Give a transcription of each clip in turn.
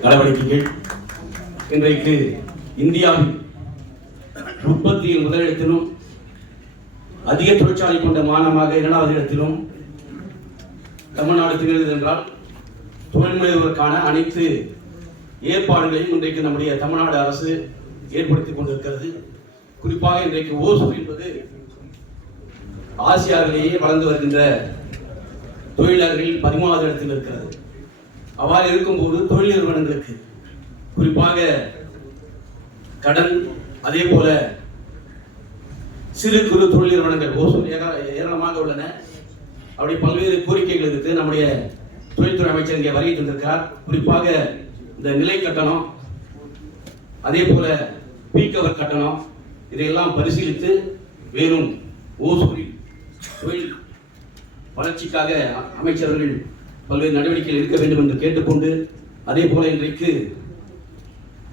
நடவடிக்கைகள். இன்றைக்கு இந்தியாவில் உற்பத்தியில் முதலிடத்திலும் அதிக தொழிற்சாலை கொண்ட மாநிலமாக இரண்டாவது இடத்திலும் தமிழ்நாடு திகழ்கிறது என்றால் தொழில் அனைத்து ஏற்பாடுகளையும் இன்றைக்கு நம்முடைய தமிழ்நாடு அரசு ஏற்படுத்திக் கொண்டிருக்கிறது. குறிப்பாக இன்றைக்கு ஓசூர் என்பது ஆசியாவிலேயே வளர்ந்து வருகின்ற தொழிலாளர்களில் பதிமூணாவது இடத்தில் இருக்கிறது. அவ்வாறு இருக்கும்போது தொழில் நிறுவனங்களுக்கு குறிப்பாக கடன் அதே போல சிறு குறு தொழில் நிறுவனங்கள் ஓசூர் ஏராளமாக உள்ளன. அப்படி பல்வேறு கோரிக்கைகள் இருக்கு. நம்முடைய தொழில்துறை அமைச்சர் இங்கே வருகை தந்திருக்கிறார். குறிப்பாக இந்த நிலை கட்டணம் அதே போல பீக்கவர் கட்டணம் இதையெல்லாம் பரிசீலித்து வேறும் ஓசூரில் தொழில் வளர்ச்சிக்காக அமைச்சர்கள் பல்வேறு நடவடிக்கைகள் எடுக்க வேண்டும் என்று கேட்டுக்கொண்டு அதே போல இன்றைக்கு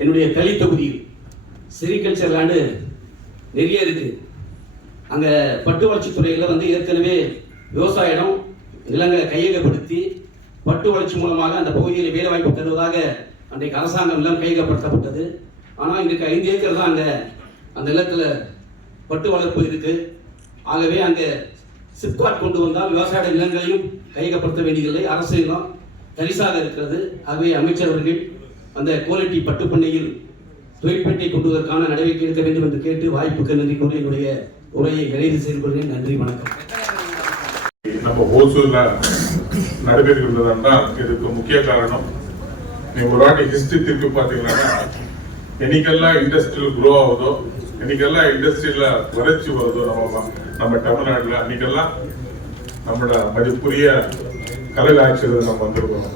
என்னுடைய கலி தொகுதியில் செரிகல்ச்சர் லேண்டு நிறைய இருக்கு. அங்கே பட்டு வளர்ச்சித்துறையில் வந்து ஏற்கனவே விவசாய இடம் நிலங்களை கையகப்படுத்தி பட்டு வளர்ச்சி மூலமாக அந்த பகுதியில் வேலை வாய்ப்பு தருவதாக அன்றைக்கு அரசாங்கம் எல்லாம் கையகப்படுத்தப்பட்டது. ஆனால் இன்றைக்கு ஐந்து ஏக்கர் தான் அங்கே அந்த நிலத்தில் பட்டு வளர்ப்பு இருக்குது ஆகவே அங்கே சிப்காட் கொண்டு வந்தால் விவசாய நிலங்களையும் கையகப்படுத்த வேண்டியதில்லை. அரசு நிலம் தரிசாக இருக்கிறது. ஆகவே அமைச்சர் அவர்கள் அந்த குவாலிட்டி பட்டுப்பண்ணையில் தொழிற்பேட்டை கொண்டுவதற்கான நடவடிக்கை எடுக்க வேண்டும் என்று கேட்டு வாய்ப்புக்கு நன்றி கூறி என்னுடைய உரையை நிறைவு செய்து கொள்கிறேன். நன்றி வணக்கம். நம்ம ஓசூர்ல நடைபெறுகிறதுனா இதுக்கு முக்கிய காரணம் நீ ஒரு வாட்டி ஹிஸ்டரி திருப்பி பாத்தீங்கன்னா என்னைக்கெல்லாம் இண்டஸ்ட்ரியல் குரோ ஆகுதோ என்னைக்கெல்லாம் இண்டஸ்ட்ரியில வளர்ச்சி வருதோ நம்ம நம்ம தமிழ்நாட்டுல அன்னைக்கெல்லாம் நம்மளோட மதிப்புரிய கலை ஆட்சியில் நம்ம வந்திருக்கோம்.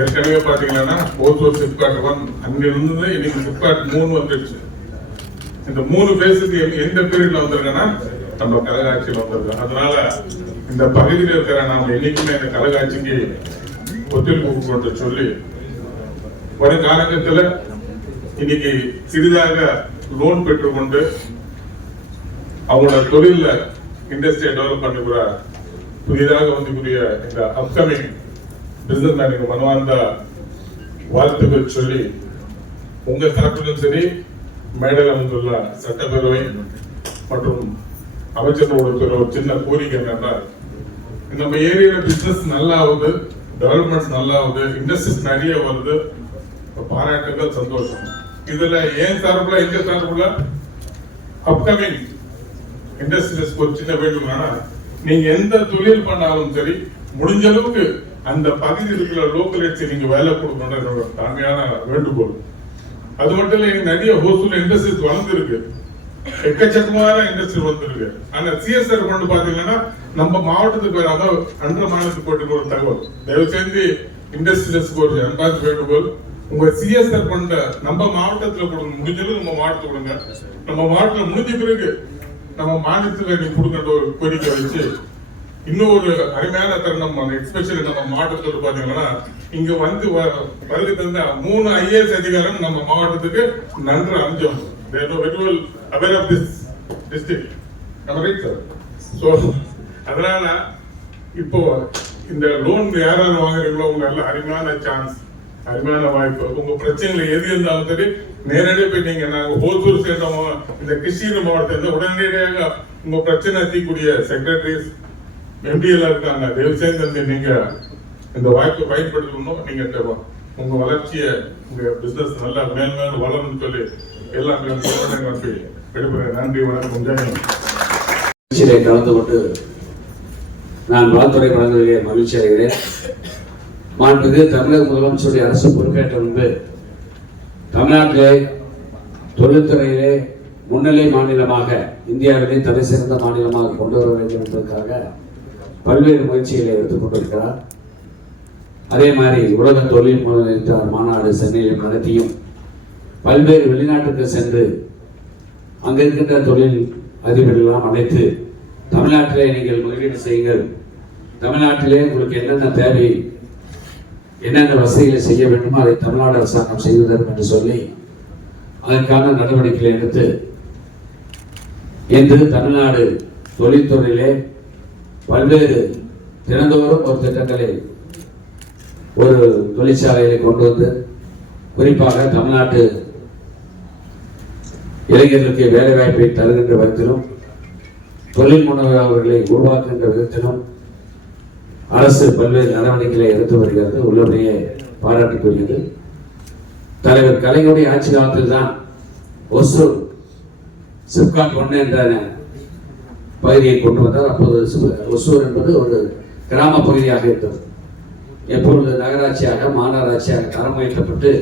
ஏற்கனவே பார்த்தீங்கன்னா ஓசூர் சிப்காட் ஒன் அங்கிருந்து இன்னைக்கு சிப்காட் மூணு வந்துருச்சு. இந்த மூணு பேஸுக்கு எந்த பீரியட்ல வந்திருக்கேன்னா நம்ம கலகாட்சியில் வந்திருக்கோம். அதனால இந்த பகுதியில் இருக்கிற நாம என்னைக்குமே இந்த கலகாட்சிக்கு ஒத்துழைப்பு கொண்டு சொல்லி வரும் காலகட்டத்தில் இன்னைக்கு சிறிதாக லோன் பெற்றுக்கொண்டு அவங்களோட தொழில இண்டஸ்ட்ரியை டெவலப் பண்ணுகிற புதிதாக வந்துக்கூடிய இந்த அப்கமிங் பிசினஸ் மேனுக்கு மனவார்ந்த வாழ்த்துக்கள் சொல்லி உங்க தரப்பிலும் சரி மேடையில் வந்துள்ள சட்டப்பேரவை மற்றும் அமைச்சர்களோட ஒரு சின்ன கோரிக்கை என்னன்னா நம்ம ஏரியால பிசினஸ் நல்லா ஆகுது டெவலப்மெண்ட்ஸ் நல்லா ஆகுது இண்டஸ்ட்ரீஸ் நிறைய வருது பாராட்டுகள் சந்தோஷம். இதுல ஏன் சார்புல எங்க சார்புல அப்கமிங் இண்டஸ்ட்ரியஸ் ஒரு சின்ன வேண்டும்னா நீங்க எந்த தொழில் பண்ணாலும் சரி முடிஞ்ச அளவுக்கு அந்த பகுதியில் இருக்கிற லோக்கல் நீங்க வேலை கொடுக்கணும் என்னோட தாழ்மையான வேண்டுகோள். அது மட்டும் இல்ல இங்க நிறைய ஹோசூல் இண்டஸ்ட்ரீஸ் வளர்ந்துருக்கு. எக்கச்சக்கமான இண்டஸ்ட்ரி வந்திருக்கு ஆனா சிஎஸ்ஆர் கொண்டு பாத்தீங்கன்னா நம்ம மாவட்டத்துக்கு வராம அன்ற மாநிலத்துக்கு போட்டு ஒரு தகவல். தயவு செஞ்சு இண்டஸ்ட்ரியல்ஸ்க்கு ஒரு அன்பாத்து வேண்டுகோள். உங்க சிஎஸ்ஆர் கொண்ட நம்ம மாவட்டத்துல கொடுங்க முடிஞ்சளவு நம்ம மாவட்டத்துக்கு கொடுங்க. நம்ம மாவட்டத்துல முடிஞ்ச பிறகு நம்ம மாநிலத்தில் நீங்க கொடுக்கின்ற ஒரு கோரிக்கை வச்சு இன்னொரு அருமையான தருணம் எக்ஸ்பெஷலி நம்ம மாவட்டத்தில் பாத்தீங்கன்னா இங்க வந்து வ- வருகை தந்த மூணு ஐஏஎஸ் அதிகாரம் நம்ம மாவட்டத்துக்கு நன்று அஞ்சம் அவேர் ஆஃப் திஸ் டிஸ்ட்ரிக்ட் நம்ம ரைட் சார் ஸோ அதனால இப்போ இந்த லோன் யார் யார் வாங்குறீங்களோ உங்க நல்ல அருமையான சான்ஸ் அருமையான வாய்ப்பு. உங்க பிரச்சனைகள் எது இருந்தாலும் சரி நேரடியாக போய் நீங்க நாங்க ஹோசூர் சேர்ந்தவங்க இந்த கிருஷ்ணகிரி மாவட்டத்தில் உடனடியாக உங்க பிரச்சனை தீக்கூடிய செக்ரட்டரிஸ் எம்பிஎல்லாம் இருக்காங்க. தயவு சேர்ந்து நீங்க இந்த வாய்ப்பை பயன்படுத்தணும். நீங்க உங்க வளர்ச்சியை உங்க பிசினஸ் நல்லா மேல் மேல் வளரும்னு சொல்லி எல்லாம் நம்பி எடுக்கிறேன் நன்றி வணக்கம் ஜெயம் கலந்து கொண்டு நான் வாழ்த்துறை வழங்குவதிலே மகிழ்ச்சி அடைகிறேன். மாண்புமிகு தமிழக முதலமைச்சருடைய அரசு பொறுப்பேற்ற முன்பு தமிழ்நாட்டிலே தொழில்துறையிலே முன்னிலை மாநிலமாக இந்தியாவிலே தலை சிறந்த மாநிலமாக கொண்டு வர வேண்டும் என்பதற்காக பல்வேறு முயற்சிகளை எடுத்துக் கொண்டிருக்கிறார். அதே மாதிரி உலக தொழில் முதலீட்டாளர் மாநாடு சென்னையில் நடத்தியும் பல்வேறு வெளிநாட்டுக்கு சென்று அங்க இருக்கின்ற தொழில் அதிபர்களெல்லாம் அழைத்து தமிழ்நாட்டிலே நீங்கள் முதலீடு செய்யுங்கள் தமிழ்நாட்டிலே உங்களுக்கு என்னென்ன தேவை என்னென்ன வசதிகளை செய்ய வேண்டுமோ அதை தமிழ்நாடு அரசாங்கம் செய்து தரும் என்று சொல்லி அதற்கான நடவடிக்கைகளை எடுத்து இன்று தமிழ்நாடு தொழில்துறையிலே பல்வேறு தினந்தோறும் ஒரு திட்டங்களை ஒரு தொழிற்சாலையை கொண்டு வந்து குறிப்பாக தமிழ்நாட்டு இளைஞர்களுக்கு வேலைவாய்ப்பை தருகின்ற விதத்திலும் தொழில் முனைவர்களை உருவாக்குகின்ற விதத்திலும் அரசு பல்வேறு நடவடிக்கைகளை எடுத்து வருகிறது. உள்ளபடியே பாராட்டுக்குரியது. தலைவர் கலைஞருடைய ஆட்சி காலத்தில் தான் ஒசூர் சிப்காட் ஒன்று என்ற பகுதியை கொண்டு வந்தார். அப்போது ஒசூர் என்பது ஒரு கிராம பகுதியாக இருந்தது. எப்பொழுது நகராட்சியாக மாநகராட்சியாக தரம் உயர்த்தப்பட்டு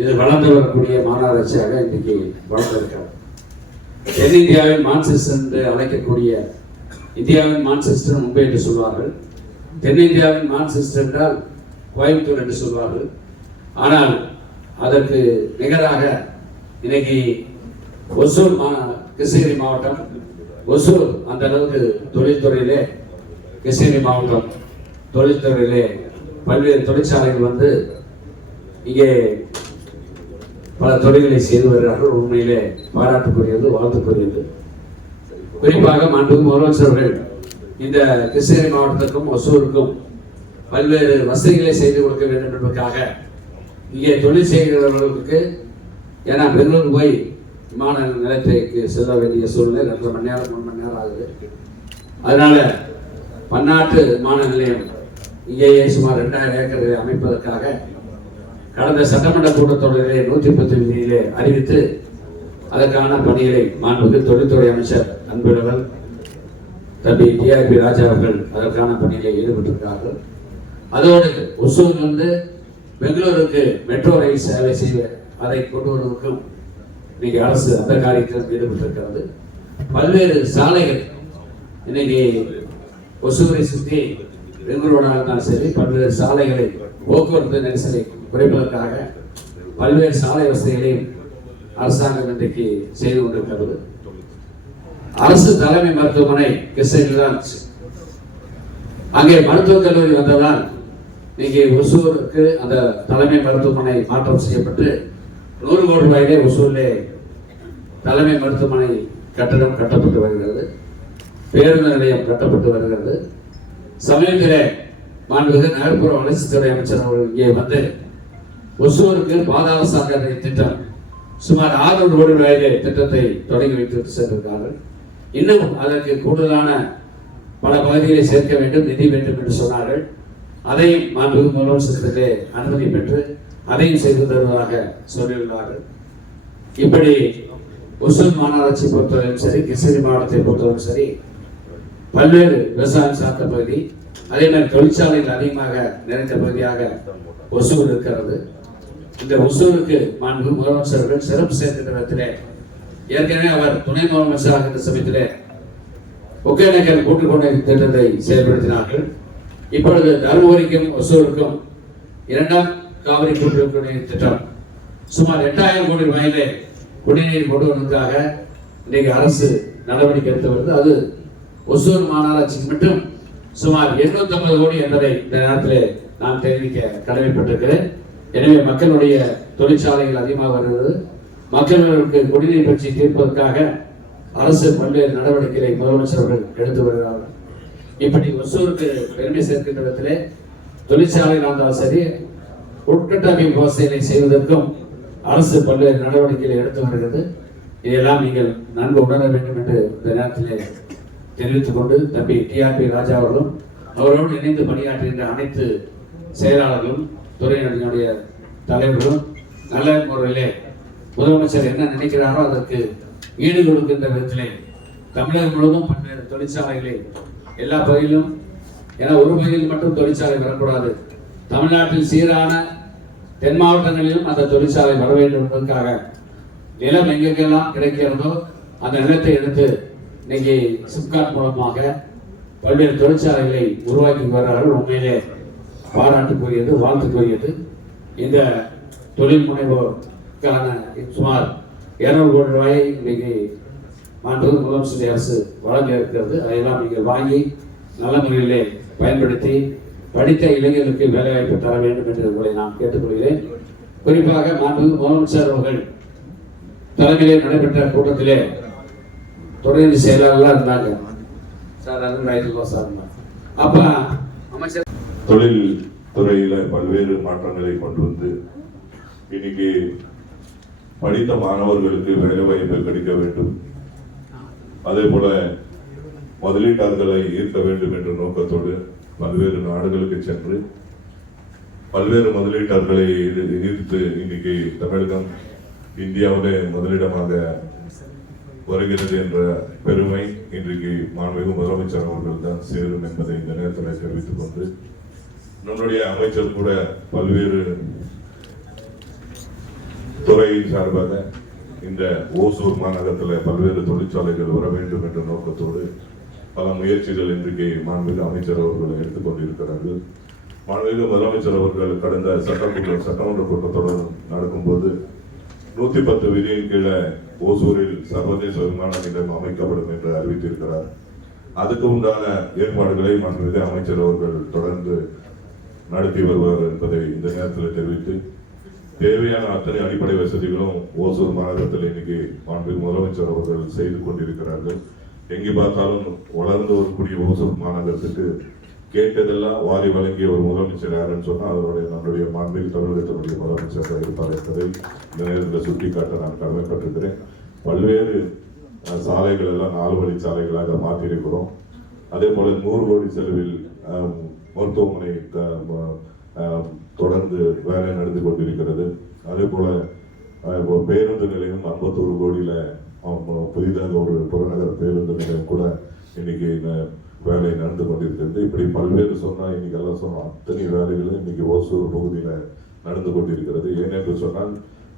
இது வளர்ந்து வரக்கூடிய மாநகராட்சியாக இன்றைக்கு வளர்ந்திருக்கிறது தென்னிந்தியாவின் மான்செஸ்டர் என்று அழைக்கக்கூடிய இந்தியாவின் மான்செஸ்டர் மும்பை என்று சொல்வார்கள். தென்னிந்தியாவின் மான்செஸ்டர் என்றால் கோயம்புத்தூர் என்று சொல்வார்கள். ஆனால் அதற்கு நிகராக இன்னைக்கு ஒசூர் மா கிருஷ்ணகிரி மாவட்டம் ஒசூர் அந்த அளவுக்கு தொழில்துறையிலே கிருஷ்ணகிரி மாவட்டம் தொழில்துறையிலே பல்வேறு தொழிற்சாலைகள் வந்து இங்கே பல தொழில்களை செய்து வருகிறார்கள். உண்மையிலே பாராட்டுக்குரியது வாழ்த்துக்குரியது. குறிப்பாக மாண்புமிகு முதலமைச்சர்கள் இந்த கிருஷ்ணகிரி மாவட்டத்துக்கும் ஒசூருக்கும் பல்வேறு வசதிகளை செய்து கொடுக்க வேண்டும் என்பதற்காக இங்கே தொழில் செய்கிறவர்களுக்கு ஏன்னா பெங்களூர் போய் விமான நிலையத்துக்கு செல்ல வேண்டிய சூழ்நிலை ரெண்டரை மணி நேரம் மூணு மணி நேரம் ஆகுது. அதனால பன்னாட்டு விமான நிலையம் இங்கேயே சுமார் ரெண்டாயிரம் ஏக்கர் அமைப்பதற்காக கடந்த சட்டமன்ற கூட்டத்தொடரிலே நூற்றி பத்து விதியிலே அறிவித்து அதற்கான பணிகளை மாண்புக்கு தொழில்துறை அமைச்சர் அன்பழகன் தம்பி டிஆர்பி ராஜா அவர்கள் அதற்கான பணியில் ஈடுபட்டிருக்கிறார்கள். அதோடு ஒசூரிலிருந்து பெங்களூருக்கு மெட்ரோ ரயில் சேவை செய்ய அதை கொண்டு வருவதற்கும் இன்னைக்கு அரசு அந்த காரியத்தில் ஈடுபட்டிருக்கிறது. பல்வேறு சாலைகள் இன்னைக்கு ஒசூரை சுற்றி பெங்களூராக இருந்தாலும் சரி பல்வேறு சாலைகளை போக்குவரத்து நெரிசலை குறைப்பதற்காக பல்வேறு சாலை வசதிகளையும் அரசாங்கம் இன்றைக்கு செய்து கொண்டிருக்கிறது. அரசு தலைமை மருத்துவமனை கிருஷ்ணகிரி தான் இருந்துச்சு. அங்கே மருத்துவக் கல்லூரி வந்ததால் இன்னைக்கு ஒசூருக்கு அந்த தலைமை மருத்துவமனை மாற்றம் செய்யப்பட்டு நூறு கோடி ரூபாயிலே ஒசூரிலே தலைமை மருத்துவமனை கட்டடம் கட்டப்பட்டு வருகிறது. பேருந்து நிலையம் கட்டப்பட்டு வருகிறது. சமீபத்திலே மாண்புமிகு நகர்ப்புற வளர்ச்சித்துறை அமைச்சர் அவர்கள் இங்கே வந்து ஒசூருக்கு பாதாள சாக்கடை திட்டம் சுமார் ஆறுநூறு கோடி ரூபாயிலே திட்டத்தை தொடங்கி வைத்து சென்றிருக்கிறார்கள். இன்னும் அதற்கு கூடுதலான பல பகுதிகளை சேர்க்க வேண்டும் நிதி வேண்டும் என்று சொன்னார்கள். அதையும் மாண்புமிகு முதலமைச்சரிடத்திலே அனுமதி பெற்று அதையும் செய்து தருவதாக சொல்லியுள்ளார்கள் இப்படி ஒசூர் மாநகராட்சி பொறுத்தவரையும் சரி கிருஷ்ணகிரி மாவட்டத்தை பொறுத்தவரையும் சரி பல்வேறு விவசாயம் சார்ந்த பகுதி அதே மாதிரி தொழிற்சாலைகள் அதிகமாக நிறைந்த பகுதியாக ஒசூர் இருக்கிறது. இந்த ஒசூருக்கு மாண்பு முதலமைச்சர்கள் சிறப்பு சேர்ந்த விதத்திலே ஏற்கனவே அவர் துணை முதலமைச்சராக இருந்த சமயத்திலே ஒகேனக்கல் கூட்டுக்கொண்டை திட்டத்தை செயல்படுத்தினார்கள். இப்பொழுது தருமபுரிக்கும் ஒசூருக்கும் இரண்டாம் காவிரி கூட்டுக்கொண்டை திட்டம் சுமார் எட்டாயிரம் கோடி ரூபாயிலே குடிநீர் கொண்டு வருவதற்காக இன்றைக்கு அரசு நடவடிக்கை எடுத்து வருது. அது ஒசூர் மாநகராட்சிக்கு மட்டும் சுமார் 850 கோடி என்பதை இந்த நேரத்தில் நான் தெரிவிக்க கடமைப்பட்டிருக்கிறேன். எனவே மக்களுடைய தொழிற்சாலைகள் அதிகமாக வருகிறது. மக்களுக்கு குடிநீர் பற்றி தீர்ப்பதற்காக அரசு பல்வேறு நடவடிக்கைகளை முதலமைச்சர் அவர்கள் எடுத்து வருகிறார்கள். இப்படி ஒசூருக்கு பெருமை சேர்க்கின்ற விதத்திலே தொழிற்சாலை நடந்தாலும் சரி உட்கட்டமைப்பு வசதிகளை செய்வதற்கும் அரசு பல்வேறு நடவடிக்கைகளை எடுத்து வருகிறது. இதையெல்லாம் நீங்கள் நன்கு உணர வேண்டும் என்று இந்த நேரத்திலே தெரிவித்துக் கொண்டு தம்பி டிஆர்பி ராஜா அவர்களும் அவரோடு இணைந்து பணியாற்றுகின்ற அனைத்து செயலாளர்களும் துறையினுடைய தலைவர்களும் நல்ல முறையிலே முதலமைச்சர் என்ன நினைக்கிறாரோ அதற்கு ஈடு கொடுக்கின்ற விதத்திலே தமிழகம் முழுவதும் பல்வேறு தொழிற்சாலைகளை எல்லா பகுதியிலும் ஏன்னா ஒரு பகுதியில் மட்டும் தொழிற்சாலை வரக்கூடாது. தமிழ்நாட்டில் சீரான தென் மாவட்டங்களிலும் அந்த தொழிற்சாலை வர வேண்டும் என்பதற்காக நிலம் எங்கெங்கெல்லாம் கிடைக்கிறதோ அந்த நிலத்தை எடுத்து இன்னைக்கு சிப்காட் மூலமாக பல்வேறு தொழிற்சாலைகளை உருவாக்கி வருகிறார்கள். உண்மையிலே பாராட்டுக்குரியது வாழ்த்துக்குரியது. இந்த தொழில் முனைவோருக்கான சுமார் இருநூறு கோடி ரூபாயை இன்றைக்கு மாண்புமிகு முதலமைச்சர் அரசு வழங்க இருக்கிறது அதையெல்லாம் நீங்கள் வாங்கி நல்ல முறையிலே பயன்படுத்தி படித்த இளைஞர்களுக்கு வேலைவாய்ப்பு தர வேண்டும் என்று உங்களை நான் கேட்டுக்கொள்கிறேன். குறிப்பாக மாண்புமிகு முதலமைச்சர் அவர்கள் தலைமையிலே நடைபெற்ற கூட்டத்திலே துறை செயலாளர்களாக இருந்தாங்க. சார் அருண் சார் அமைச்சர் தொழில் துறையில பல்வேறு மாற்றங்களை கொண்டு வந்து இன்னைக்கு படித்த மாணவர்களுக்கு வேலை வாய்ப்பு கிடைக்க வேண்டும். அதே போல முதலீட்டாளர்களை ஈர்க்க வேண்டும் என்ற நோக்கத்தோடு பல்வேறு நாடுகளுக்கு சென்று பல்வேறு முதலீட்டாளர்களை ஈர்த்து இன்னைக்கு தமிழகம் இந்தியாவிலே முதலிடமாக வருகிறது என்ற பெருமை இன்றைக்கு மாண்புமிகு முதலமைச்சர் அவர்கள் தான் சேரும் என்பதை இந்த நேரத்தில் தெரிவித்துக் கொண்டு நம்முடைய அமைச்சர் கூட பல்வேறு துறையின் சார்பாக இந்த ஓசூர் மாநகரத்தில் பல்வேறு தொழிற்சாலைகள் வர வேண்டும் என்ற நோக்கத்தோடு பல முயற்சிகள் இன்றைக்கு மாண்புமிகு அமைச்சர் அவர்கள் எடுத்துக்கொண்டிருக்கிறார்கள் மாண்புமிகு முதலமைச்சர் அவர்கள் கடந்த சட்டமன்ற சட்டமன்ற கூட்டத்தொடர் நடக்கும்போது நூத்தி பத்து விதியின் கீழே ஓசூரில் சர்வதேச விமான நிலையம் அமைக்கப்படும் என்று அறிவித்திருக்கிறார். அதுக்கு உண்டான ஏற்பாடுகளை மாண்புமிகு அமைச்சர் அவர்கள் தொடர்ந்து நடத்தி வருவார் என்பதை இந்த நேரத்தில் தெரிவித்து தேவையான அத்தனை அடிப்படை வசதிகளும் ஓசூர் மாநகரத்தில் இன்னைக்கு மாண்பு முதலமைச்சர் அவர்கள் செய்து கொண்டிருக்கிறார்கள். எங்கே பார்த்தாலும் வளர்ந்து வரக்கூடிய ஓசூர் மாநகரத்துக்கு கேட்டதெல்லாம் வாரி வழங்கிய ஒரு முதலமைச்சர் யாருன்னு சொன்னால் அவருடைய நம்முடைய மாண்பில் தமிழகத்தினுடைய முதலமைச்சர் இருப்பார் என்பதை இந்த நேரத்தில் சுட்டிக்காட்ட நான் கடமைப்பட்டிருக்கிறேன். பல்வேறு சாலைகள் எல்லாம் நாலு வழி சாலைகளாக மாற்றியிருக்கிறோம். அதே போல நூறு கோடி செலவில் மருத்துவமனை தொடர்ந்து வேலை நடந்து கொண்டிருக்கிறது. அதே போல பேருந்து நிலையம் ஐம்பத்தோரு கோடியில புதிதாக ஒரு புறநகர் பேருந்து நிலையம் கூட இன்னைக்கு இந்த வேலை நடந்து கொண்டிருக்கிறது. இப்படி பல்வேறு சொன்னால் இன்னைக்கு எல்லாம் சொன்னோம் அத்தனை வேலைகளும் இன்னைக்கு ஓசூர் பகுதியில் நடந்து கொண்டிருக்கிறது. ஏனென்று சொன்னால்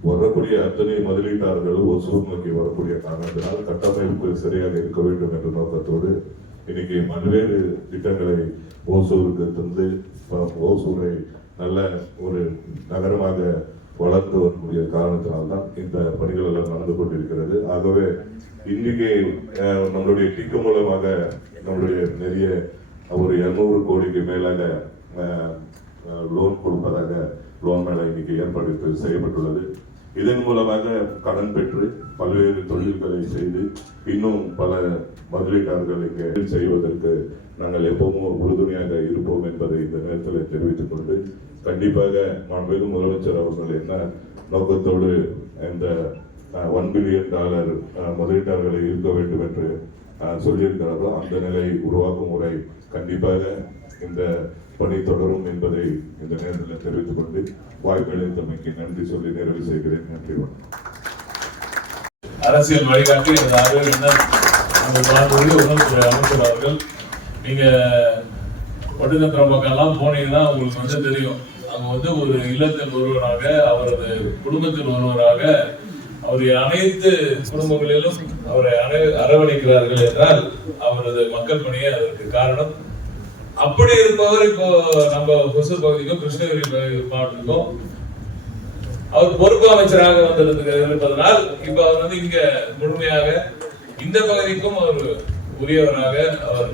வரக்கூடிய அத்தனை முதலீட்டாளர்கள் ஒசூர் நோக்கி வரக்கூடிய காரணத்தினால் கட்டமைப்பு சரியாக இருக்க வேண்டும் என்ற நோக்கத்தோடு இன்னைக்கு பல்வேறு திட்டங்களை ஓசூருக்கு தந்து ஓசூரை நல்ல ஒரு நகரமாக வளர்த்து வரக்கூடிய காரணத்தினால்தான் இந்த பணிகள் எல்லாம் நடந்து கொண்டிருக்கிறது. ஆகவே இன்றைக்கு நம்மளுடைய டிக்கு மூலமாக நம்மளுடைய நிறைய ஒரு இரநூறு கோடிக்கு மேலாக லோன் கொடுப்பதாக லோன் மேலே இன்னைக்கு ஏற்பாடு செய்யப்பட்டுள்ளது. இதன் மூலமாக கடன் பெற்று பல்வேறு தொழில்களை செய்து இன்னும் பல முதலீட்டாளர்கள் இங்கே செய்வதற்கு நாங்கள் எப்பவும் உறுதுணையாக இருப்போம் என்பதை இந்த நேரத்தில் தெரிவித்துக் கொண்டு கண்டிப்பாக மாண்பெரும் முதலமைச்சர் அவர்கள் என்ன நோக்கத்தோடு இந்த ஒன் பில்லியன் டாலர் முதலீட்டாளர்களை இருக்க வேண்டும் என்று சொல்லியிருக்கிறார்களோ சொல்லியிருக்கிறாரோ அந்த நிலை உருவாக்கும் முறை கண்டிப்பாக இந்த பணி தொடரும் என்பதை இந்த நேரத்தில் தெரிவித்துக் கொண்டு வாய்ப்பளித்தமைக்கு நன்றி சொல்லி நிறைவு செய்கிறேன். நன்றி வணக்கம். அரசியல் வழிகாட்டி எனது உணவுத்துறை அமைச்சர் அவர்கள் நீங்க ஒட்டுநத்திரம் பக்கம்லாம் போனீங்கன்னா உங்களுக்கு வந்து தெரியும். அங்க வந்து ஒரு இல்லத்தில் ஒருவராக அவரது குடும்பத்தில் ஒருவராக அவரை அனைத்து குடும்பங்களிலும் அவரை அரவணைக்கிறார்கள் என்றால் அவரது மக்கள் பணியே அதற்கு காரணம். அப்படி இருப்பவர் இப்போ நம்ம ஹொசூர் பகுதிக்கும் கிருஷ்ணகிரி பகுதி மாவட்டத்துக்கும் அவர் பொறுப்பு அமைச்சராக வந்திருக்கு இருப்பதனால் இப்ப அவர் வந்து இங்க முழுமையாக இந்த பகுதிக்கும் அவர் உரியவராக அவர்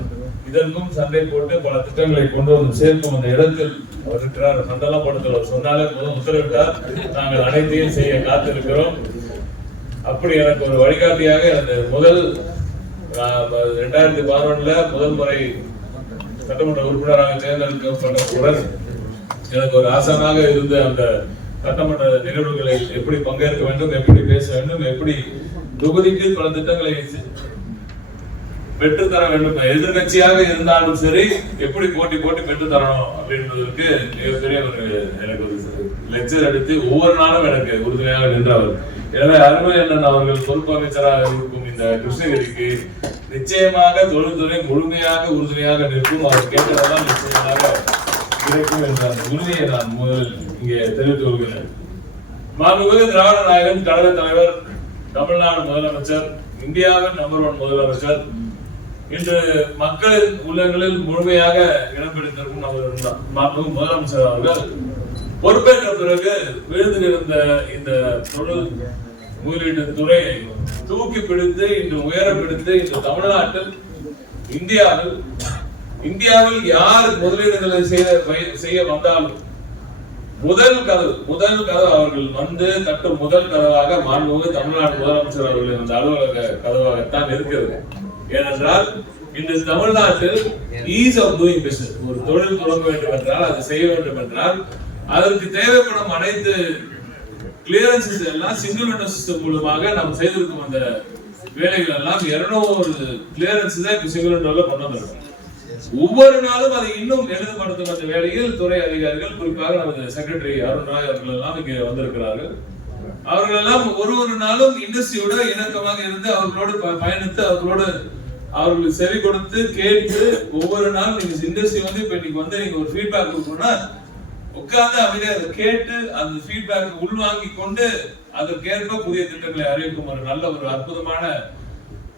இதற்கும் சண்டை போட்டு பல திட்டங்களை கொண்டு வந்து சேர்க்கும் அந்த இடத்தில் அவர் இருக்கிறார் மண்டல படத்தில் அவர் சொன்னாலே முதல் உத்தரவிட்டார். நாங்கள் அனைத்தையும் செய்ய காத்திருக்கிறோம். அப்படி எனக்கு ஒரு வழிகாட்டியாக எனது முதல் ரெண்டாயிரத்தி பதினொன்னுல முதல் முறை சட்டமன்ற உறுப்பினராக தேர்ந்தெடுக்கப்பட்டவுடன் எனக்கு ஒரு ஆசானாக இருந்த அந்த சட்டமன்ற நிகழ்வுகளை எப்படி பங்கேற்க வேண்டும் எப்படி பேச வேண்டும் எப்படி தொகுதிக்கு பல திட்டங்களை செ- பெற்றுத்தர வேண்டும் எதிர்கட்சியாக இருந்தாலும் சரி எப்படி போட்டி போட்டி பெற்று தரணும் அப்படின்றதுக்கு மிகப்பெரிய ஒரு எனக்கு ஒரு லெக்சர் எடுத்து ஒவ்வொரு நாளும் எனக்கு உறுதுணையாக நின்றவர். எனவே அருமை அண்ணன் அவர்கள் பொறுப்பு அமைச்சராக இருக்கும் கிருஷ்ணகிரிக்கு நிச்சயமாக தொழில்துறை முழுமையாக உறுதுணையாக நிற்கும். அவர் கேட்டதெல்லாம் நிச்சயமாக கிடைக்கும் என்ற அந்த உறுதியை நான் முதலில் இங்கே தெரிவித்துக் கொள்கிறேன். மாண்புமிகு திராவிட நாயகன் கழக தலைவர் தமிழ்நாடு முதலமைச்சர் இந்தியாவின் நம்பர் ஒன் முதலமைச்சர். இன்று மக்களின் உள்ளங்களில் முழுமையாக இடம் பிடித்திருக்கும் அவர் மாண்புமிகு முதலமைச்சர் அவர்கள் பொறுப்பேற்ற பிறகு விழுந்து கிடந்த இந்த தொழில் முதலீட்டு துறையை தூக்கி பிடித்து இன்று உயர பிடித்து இன்று தமிழ்நாட்டில் இந்தியாவில் இந்தியாவில் யார் முதலீடுகளை செய்ய செய்ய வந்தாலும் முதல் கதவு முதல் கதவு அவர்கள் வந்து தட்டும் முதல் கதவாக மாண்புமிகு தமிழ்நாடு முதலமைச்சர் அவர்கள் இந்த அலுவலக கதவாகத்தான் இருக்கிறது. ஏனென்றால் இன்று தமிழ்நாட்டில் ஈஸ் ஆஃப் டூயிங் பிசினஸ் ஒரு தொழில் தொடங்க வேண்டும் என்றால் அதை செய்ய வேண்டும் என்றால் அதற்கு தேவைப்படும் அனைத்து கிளியரன்சஸ் எல்லாம் சிங்கிள் விண்டோ சிஸ்டம் மூலமாக நம்ம செய்திருக்கும் அந்த வேலைகள் எல்லாம் இருநூறு கிளியரன்ஸ் தான் இப்போ சிங்கிள் விண்டோவில் கொண்டு வந்திருக்கோம் ஒவ்வொரு நாளும் அதை இன்னும் எழுதப்படுத்தும் அந்த வேலையில் துறை அதிகாரிகள் குறிப்பாக நமது செக்ரட்டரி அருண் ராய் அவர்கள் எல்லாம் இங்கே வந்திருக்கிறார்கள். அவர்கள் எல்லாம் ஒரு ஒரு நாளும் இண்டஸ்ட்ரியோட இணக்கமாக இருந்து அவர்களோடு ப- பயணித்து அவர்களோடு அவர்களுக்கு செவி கொடுத்து கேட்டு ஒவ்வொரு நாளும் நீங்க இண்டஸ்ட்ரி வந்து இப்ப இன்னைக்கு வந்து நீங்க ஒரு ஃபீட்பேக் கொடுக்கணும்னா உட்கார்ந்து அமைதியா அதை கேட்டு அந்த ஃபீட்பேக் உள்வாங்கி கொண்டு அதற்கேற்ப புதிய திட்டங்களை அறிவிக்கும் ஒரு நல்ல ஒரு அற்புதமான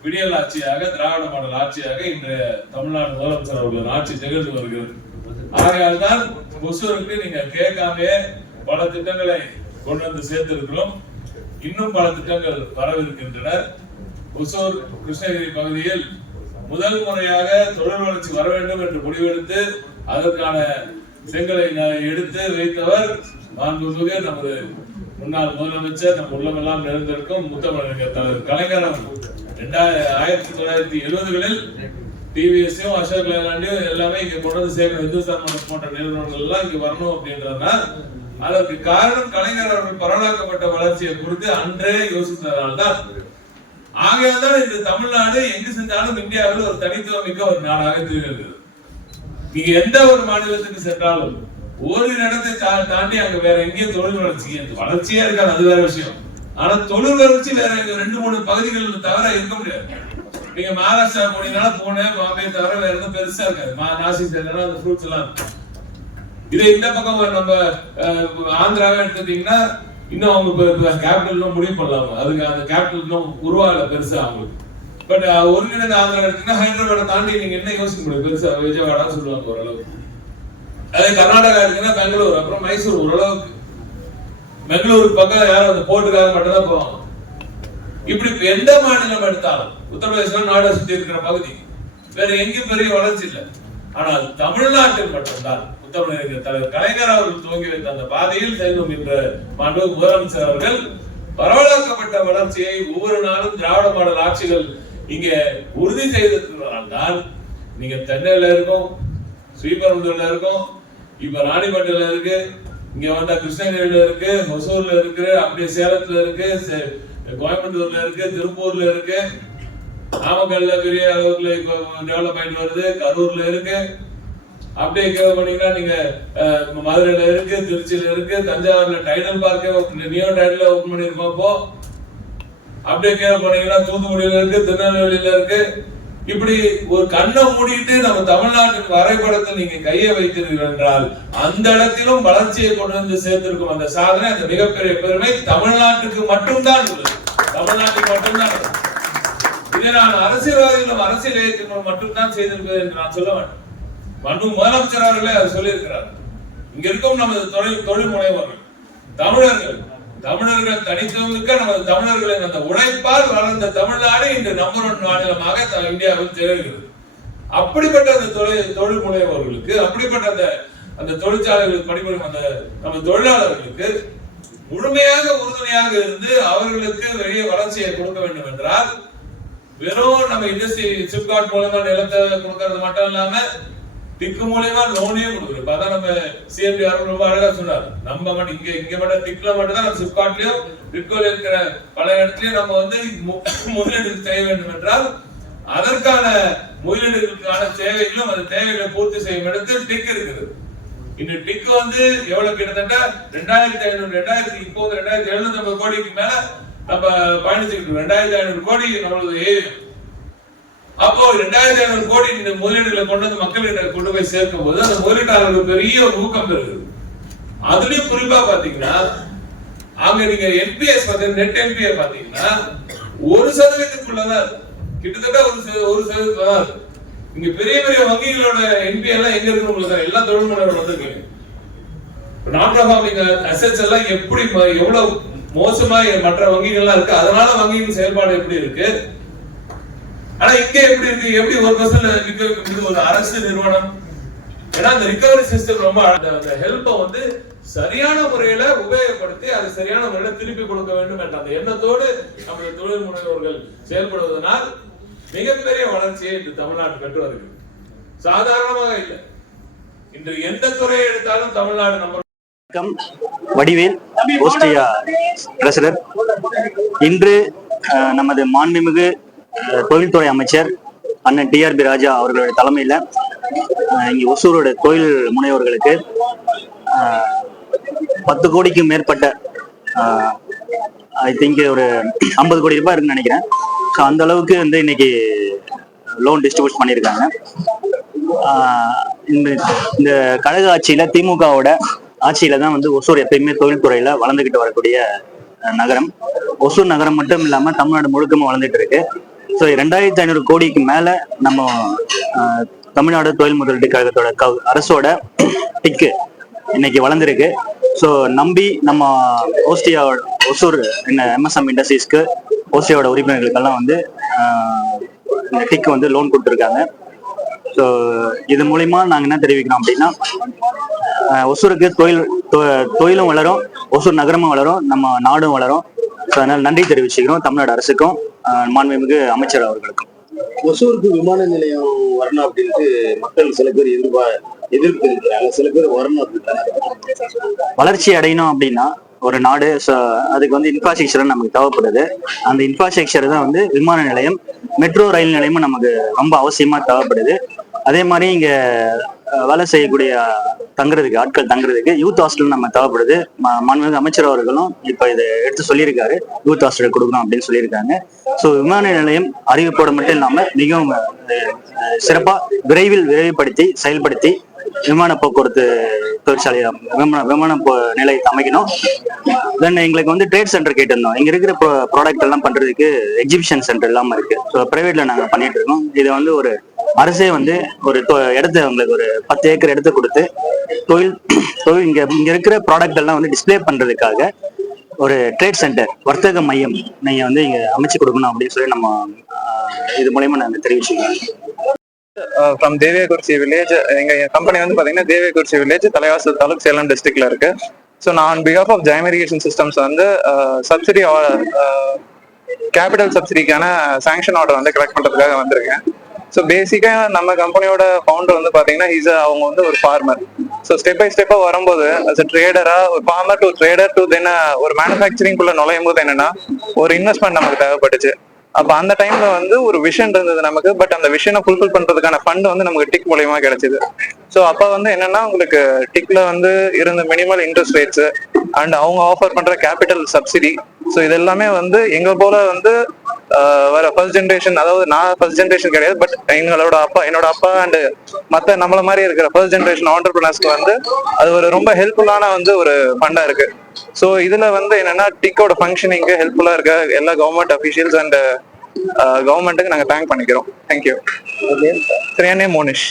விடியல் ஆட்சியாக திராவிட மாடல் ஆட்சியாக இன்றைய தமிழ்நாடு முதலமைச்சர் அவர்களின் ஆட்சி திகழ்ந்து வருகிறது. ஆகையால் தான் கொசுவருக்கு நீங்க கேட்காமயே பல திட்டங்களை கொண்டு வந்து சேர்த்திருக்கிறோம். இன்னும் பல திட்டங்கள் வரவிருக்கின்றன ஒசூர் கிருஷ்ணகிரி பகுதியில் முதல் முறையாக தொழில் வளர்ச்சி வர வேண்டும் என்று முடிவெடுத்து அதற்கான செங்கலை எடுத்து வைத்தவர் மாண்புமிகு நமது முன்னாள் முதலமைச்சர் நம் உள்ளமெல்லாம் நிறைந்திருக்கும் முத்தமிழர் தலைவர் கலைஞர் ரெண்டாயிரம் ஆயிரத்தி தொள்ளாயிரத்தி எழுபதுகளில் டிவிஎஸ்ஸையும் அசோக் லேலாண்டையும் எல்லாமே இங்க கொண்டு வந்து சேர்க்கணும் இந்துஸ்தான் போன்ற நிறுவனங்கள் எல்லாம் இங்க வரணும் அப்படின்றதுனா அதற்கு காரணம் கலைஞர் அவர்கள் பரவலாக்கப்பட்ட வளர்ச்சியை குறித்து அன்றே யோசித்ததால் தான் ஆகையால் தான் இந்த தமிழ்நாடு எங்கு சென்றாலும் இந்தியாவில் ஒரு தனித்துவம் மிக்க ஒரு நாடாக திகழ்கிறது. நீங்க எந்த ஒரு மாநிலத்துக்கு சென்றாலும் ஒரு இடத்தை தா- தாண்டி அங்க வேற எங்கேயும் தொழில் வளர்ச்சி வளர்ச்சியா வளர்ச்சியே இருக்காது அது வேற விஷயம். ஆனா தொழில் வளர்ச்சி வேற எங்க ரெண்டு மூணு பகுதிகள் தவிர இருக்க முடியாது. நீங்க மகாராஷ்டிரா போனீங்கன்னா பூனே பாம்பே தவிர வேற எதுவும் பெருசா இருக்காது. மா- நாசிக் சேர்ந்தா அந்த ஃப்ரூட்ஸ் எல்லாம் இதே இந்த பக்கம் நம்ம ஆந்திராவே எடுத்துட்டீங்கன்னா இன்னும் அவங்க கேபிட்டல் முடிவு பண்ணலாம். அதுக்கு அந்த கேபிட்டல் இன்னும் உருவாகல பெருசா அவங்களுக்கு. பட் uh, ஒருங்கிணைந்த ஆந்திரா எடுத்தீங்கன்னா ஹைதராபாத்தை தாண்டி நீங்க என்ன யோசிக்க முடியும்? பெருசா விஜயவாடா சொல்லுவாங்க ஓரளவுக்கு. அதே கர்நாடகா இருக்குன்னா பெங்களூர் அப்புறம் மைசூர் ஓரளவுக்கு. பெங்களூருக்கு பக்கம் யாரும் அந்த போட்டுக்காக மட்டும் தான் போவாங்க. இப்படி எந்த மாநிலம் எடுத்தாலும் உத்தரப்பிரதேசம் நாடை சுத்தி இருக்கிற பகுதி. வேற எங்கேயும் பெரிய வளர்ச்சி இல்லை. ஆனால் தமிழ்நாட்டில் மட்டும்தான் உத்தரப்பிரதேச தலைவர் கலைஞர் அவர்கள் துவங்கி வைத்த அந்த பாதையில் செல்லும் என்ற மாண்பு முதலமைச்சர் அவர்கள் பரவலாக்கப்பட்ட வளர்ச்சியை ஒவ்வொரு நாளும் திராவிட மாடல் ஆட்சிகள் இங்க உறுதி செய்திருக்கிறதால் தான் நீங்க தென்னையில இருக்கும் ஸ்ரீபெரும்புதூர்ல இருக்கும் இப்ப ராணிப்பேட்டையில இருக்கு இங்க வந்தா கிருஷ்ணகிரியில இருக்கு ஒசூர்ல இருக்கு அப்படியே சேலத்துல இருக்கு கோயம்புத்தூர்ல இருக்கு திருப்பூர்ல இருக்கு நாமக்கல்ல பெரிய அளவுக்கு டெவலப் ஆயிட்டு வருது கரூர்ல இருக்கு. அப்படியே கேள்வி பண்ணீங்கன்னா நீங்க மதுரையில இருக்கு திருச்சியில இருக்கு தஞ்சாவூர்ல டைடல் பார்க்கே நியோ டைடல் ஓபன் பண்ணிருக்கோம் இப்போ அப்படியே கீழே போனீங்கன்னா தூத்துக்குடியில இருக்கு திருநெல்வேலியில இருக்கு. இப்படி ஒரு கண்ணை மூடிட்டு நம்ம தமிழ்நாட்டின் வரைபடத்தை நீங்க கையை வைத்தீர்கள் என்றால் அந்த இடத்திலும் வளர்ச்சியை கொண்டு வந்து சேர்த்திருக்கும் அந்த சாதனை அந்த மிகப்பெரிய பெருமை தமிழ்நாட்டுக்கு மட்டும்தான் உள்ளது. தமிழ்நாட்டுக்கு மட்டும்தான் இதை நான் அரசியல்வாதிகளும் அரசியல் இயக்கங்களும் மட்டும்தான் செய்திருப்பது என்று நான் சொல்ல வேண்டும். மனு முதலமைச்சர் அவர்களே அதை சொல்லியிருக்கிறார். இங்க இருக்கும் நமது தொழில் தொழில் முனைவோர்கள் தமிழர்கள் தமிழர்கள் தனித்துவமிக்க நமது தமிழர்களின் அந்த உழைப்பால் வளர்ந்த தமிழ்நாடு இன்று நம்பர் ஒன் மாநிலமாக இந்தியாவில் திகழ்கிறது. அப்படிப்பட்ட அந்த தொழில் தொழில் முனைவோர்களுக்கு அப்படிப்பட்ட அந்த அந்த தொழிற்சாலைகளுக்கு பணிபுரியும் அந்த நம்ம தொழிலாளர்களுக்கு முழுமையாக உறுதுணையாக இருந்து அவர்களுக்கு வெளியே வளர்ச்சியை கொடுக்க வேண்டும் என்றால் வெறும் நம்ம இண்டஸ்ட்ரி சிப்காட் மூலமா நிலத்தை கொடுக்கறது மட்டும் இல்லாம டிக்கு மூலியமா லோனே கொடுக்குறோம் இப்போ நம்ம சிஎம்டி அருள் ரொம்ப அழகா சொன்னார். நம்ம மட்டும் இங்க இங்க மட்டும் டிக்ல மட்டும் தான் நம்ம சிப்காட்லயும் டிக்கோல இருக்கிற பல இடத்துலயும் நம்ம வந்து முதலீடு செய்ய வேண்டும் என்றால் அதற்கான முதலீடுகளுக்கான தேவைகளும் அந்த தேவைகளை பூர்த்தி செய்யும் இடத்தில் டிக் இருக்குது. இந்த டிக் வந்து எவ்வளவு கிட்டத்தட்ட? ரெண்டாயிரத்தி ஐநூறு ரெண்டாயிரத்தி இப்போ ரெண்டாயிரத்தி எழுநூத்தி ஐம்பது கோடிக்கு மேல நம்ம பயணிச்சுக்கிட்டு ரெண்டாயிரத்தி ஐநூறு கோடி நம்மளது அப்போ ரெண்டாயிரத்தி ஐநூறு கோடி இந்த முதலீடுகளை கொண்டு வந்து மக்களிட கொண்டு போய் சேர்க்கும் போது அந்த முதலீட்டாளர்களுக்கு பெரிய ஒரு ஊக்கம் பெறுது. அதுலயும் குறிப்பா பாத்தீங்கன்னா அங்க நீங்க என்பிஎஸ் பாத்தீங்கன்னா நெட் என்பிஏ பாத்தீங்கன்னா ஒரு சதவீதத்துக்குள்ளதான் இருக்கு. கிட்டத்தட்ட ஒரு ஒரு சதவீதம் தான் இங்க பெரிய பெரிய வங்கிகளோட என்பிஏ எல்லாம் எங்க இருக்கு உங்களுக்கு எல்லா தொழில் முனைவர் வந்திருக்கீங்க. நான் பர்ஃபார்மிங் அசெட்ஸ் எல்லாம் எப்படி எவ்வளவு மோசமா மற்ற வங்கிகள்லாம் இருக்கு? அதனால வங்கியின் செயல்பாடு எப்படி இருக்கு? ஆனா இங்க எப்படி இருக்கு? எப்படி ஒரு பர்சன்ட் இது ஒரு அரசு நிறுவனம். ஏன்னா அந்த ரிகவரி சிஸ்டம் ரொம்ப அந்த- ஹெல்ப்பை வந்து சரியான முறையில உபயோகப்படுத்தி அதை சரியான முறையில திருப்பி கொடுக்க வேண்டும் என்ற அந்த எண்ணத்தோடு நமது தொழில் முனைவோர்கள் செயல்படுவதனால் மிகப்பெரிய வளர்ச்சியை இன்று தமிழ்நாடு பெற்று வருகிறது சாதாரணமாக இல்லை. இன்று எந்த துறையை எடுத்தாலும் தமிழ்நாடு நம்ம வணக்கம். வடிவேல் ஓஸ்டியா பிரசிடர். இன்று அஹ், நமது மாண்புமிகு தொழில்துறை அமைச்சர் அண்ணன் டிஆர்பி ராஜா அவர்களுடைய தலைமையில இங்கே ஒசூரோட தொழில் முனைவோர்களுக்கு பத்து கோடிக்கும் மேற்பட்ட ஐ திங்க் ஒரு ஐம்பது கோடி ரூபாய் இருக்குன்னு நினைக்கிறேன். ஸோ அந்த அளவுக்கு வந்து இன்னைக்கு லோன் டிஸ்ட்ரிபியூட் பண்ணியிருக்காங்க. ஆஹ் இந்த இந்த கழக ஆட்சியில திமுகவோட ஆட்சியில தான் வந்து ஒசூர் எப்பயுமே தொழில்துறையில வளர்ந்துகிட்டு வரக்கூடிய நகரம். ஒசூர் நகரம் மட்டும் இல்லாம தமிழ்நாடு முழுக்கமும் வளர்ந்துட்டு இருக்கு. ஸோ ரெண்டாயிரத்தி ஐநூறு கோடிக்கு மேல நம்ம தமிழ்நாடு தொழில் முதலீட்டு கழகத்தோட க- அரசோட டிக்கு இன்னைக்கு வளர்ந்துருக்கு. ஸோ நம்பி நம்ம ஓஸ்டியாவோட ஒசூர் என்ன எம்எஸ்எம் இண்டஸ்ட்ரீஸ்க்கு ஓஸ்டியாவோட உறுப்பினர்களுக்கெல்லாம் வந்து இந்த டிக்கு வந்து லோன் கொடுத்துருக்காங்க. ஸோ இது மூலிமா நாங்கள் என்ன தெரிவிக்கிறோம் அப்படின்னா ஒசூருக்கு தொழில் தொ- தொழிலும் வளரும் ஒசூர் நகரமும் வளரும் நம்ம நாடும் வளரும். ஸோ அதனால நன்றி தெரிவிச்சுக்கிறோம் தமிழ்நாடு அரசுக்கும் மாண்புமிகு அமைச்சர் அவர்களுக்கும். ஒசூருக்கு விமான நிலையம் வரணும் அப்படின்ட்டு மக்கள் சில பேர் எதிர்பா எதிர்ப்பு இருக்கிறாங்க சில பேர் வரணும் அப்படின்ட்டு வளர்ச்சி அடையணும் அப்படின்னா ஒரு நாடு அதுக்கு வந்து இன்ஃப்ராஸ்ட்ரக்சர் நமக்கு தேவைப்படுது. அந்த இன்ஃப்ராஸ்ட்ரக்சர் தான் வந்து விமான நிலையம் மெட்ரோ ரயில் நிலையமும் நமக்கு ரொம்ப அவசியமா தேவைப்படுது. அதே மாதிரி இங்க வேலை செய்யக்கூடிய தங்குறதுக்கு ஆட்கள் தங்குறதுக்கு யூத் ஹாஸ்டல் நம்ம தேவைப்படுது. ம- மாண்புமிகு அமைச்சர் அவர்களும் இப்ப இதை எடுத்து சொல்லியிருக்காரு. யூத் ஹாஸ்டல் கொடுக்கணும் அப்படின்னு சொல்லியிருக்காங்க. ஸோ விமான நிலையம் அறிவிப்போட மட்டும் இல்லாம மிகவும் சிறப்பாக சிறப்பா விரைவில் விரைவுபடுத்தி செயல்படுத்தி விமான போக்குவரத்து தொழிற்சாலையை விமான விமான போ- நிலையத்தை அமைக்கணும். தென் எங்களுக்கு வந்து ட்ரேட் சென்டர் கேட்டிருந்தோம். இங்க இருக்கிற ப்ராடக்ட் எல்லாம் பண்றதுக்கு எக்ஸிபிஷன் சென்டர் இல்லாம இருக்கு. ஸோ பிரைவேட்ல நாங்க பண்ணிட்டு இருக்கோம். இதை வந்து ஒரு அரசே வந்து ஒரு தொ- இடத்த உங்களுக்கு ஒரு பத்து ஏக்கர் இடத்த கொடுத்து தொழில் தொழில் இங்க இங்க இருக்கிற ப்ராடக்ட் எல்லாம் வந்து டிஸ்ப்ளே பண்றதுக்காக ஒரு ட்ரேட் சென்டர் வர்த்தக மையம் நீங்க வந்து இங்க அமைச்சு கொடுக்கணும் அப்படின்னு சொல்லி நம்ம இது மூலயமா நாங்க தெரிவிச்சுக்கிறோம் ஃப்ரம் தேவியகுறிச்சி வில்லேஜ் எங்க கம்பெனி வந்து பாத்தீங்கன்னா தேவியகுறிச்சி வில்லேஜ் தலைவாசல் தாலுக் சேலம் டிஸ்ட்ரிக்ட்ல இருக்கு. ஸோ நான் ஆன் பிகாஃப் ஆஃப் ஜெயம் இரிகேஷன் சிஸ்டம்ஸ் வந்து சப்சிடி கேபிட்டல் சப்சிடிக்கான சாங்ஷன் ஆர்டர் வந்து கலெக்ட் பண்றதுக்காக வந்திருக்கேன். ஸோ பேசிக்காக நம்ம கம்பெனியோட ஃபவுண்டர் வந்து பார்த்தீங்கன்னா இஸ் அவங்க வந்து ஒரு ஃபார்மர் ஸோ ஸ்டெப் பை ஸ்டெப்பாக வரும்போது அஸ் அ ட்ரேடரா ஒரு farmer to trader to then ஒரு மேனுஃபேக்சரிங் குள்ள நுழையும் போது என்னன்னா ஒரு இன்வெஸ்ட்மெண்ட் நமக்கு தேவைப்பட்டுச்சு. அப்போ அந்த டைம்ல வந்து ஒரு விஷன் இருந்தது நமக்கு பட் அந்த விஷனை ஃபுல்ஃபில் பண்றதுக்கான ஃபண்ட் வந்து நமக்கு டிக் மூலியமா கிடைச்சது. ஸோ அப்போ வந்து என்னன்னா உங்களுக்கு டிக்ல வந்து இருந்த மினிமல் இன்ட்ரெஸ்ட் ரேட்ஸ் அண்ட் அவங்க ஆஃபர் பண்ற கேபிட்டல் சப்சிடி ஸோ இது எல்லாமே வந்து எங்க போல வந்து வர ஃபர்ஸ்ட் ஜென்ரேஷன் அதாவது நான் ஃபர்ஸ்ட் ஜென்ரேஷன் கிடையாது பட் எங்களோட அப்பா என்னோட அப்பா அண்ட் மத்த நம்மள மாதிரி இருக்கிற ஃபர்ஸ்ட் ஜென்ரேஷன் ஆண்டர்பிரினர்ஸ்க்கு வந்து அது ஒரு ரொம்ப ஹெல்ப்ஃபுல்லான வந்து ஒரு ஃபண்டா இருக்கு. ஸோ இதுல வந்து என்னன்னா டிக்கோட ஃபங்க்ஷனிங்க்கு ஹெல்ப்ஃபுல்லா இருக்க எல்லா கவர்மெண்ட் அஃபிஷியல்ஸ் அண்ட் கவர்மெண்ட்டுக்கு நாங்க தேங்க் பண்ணிக்கிறோம். தேங்க்யூ சரியானே மோனிஷ்.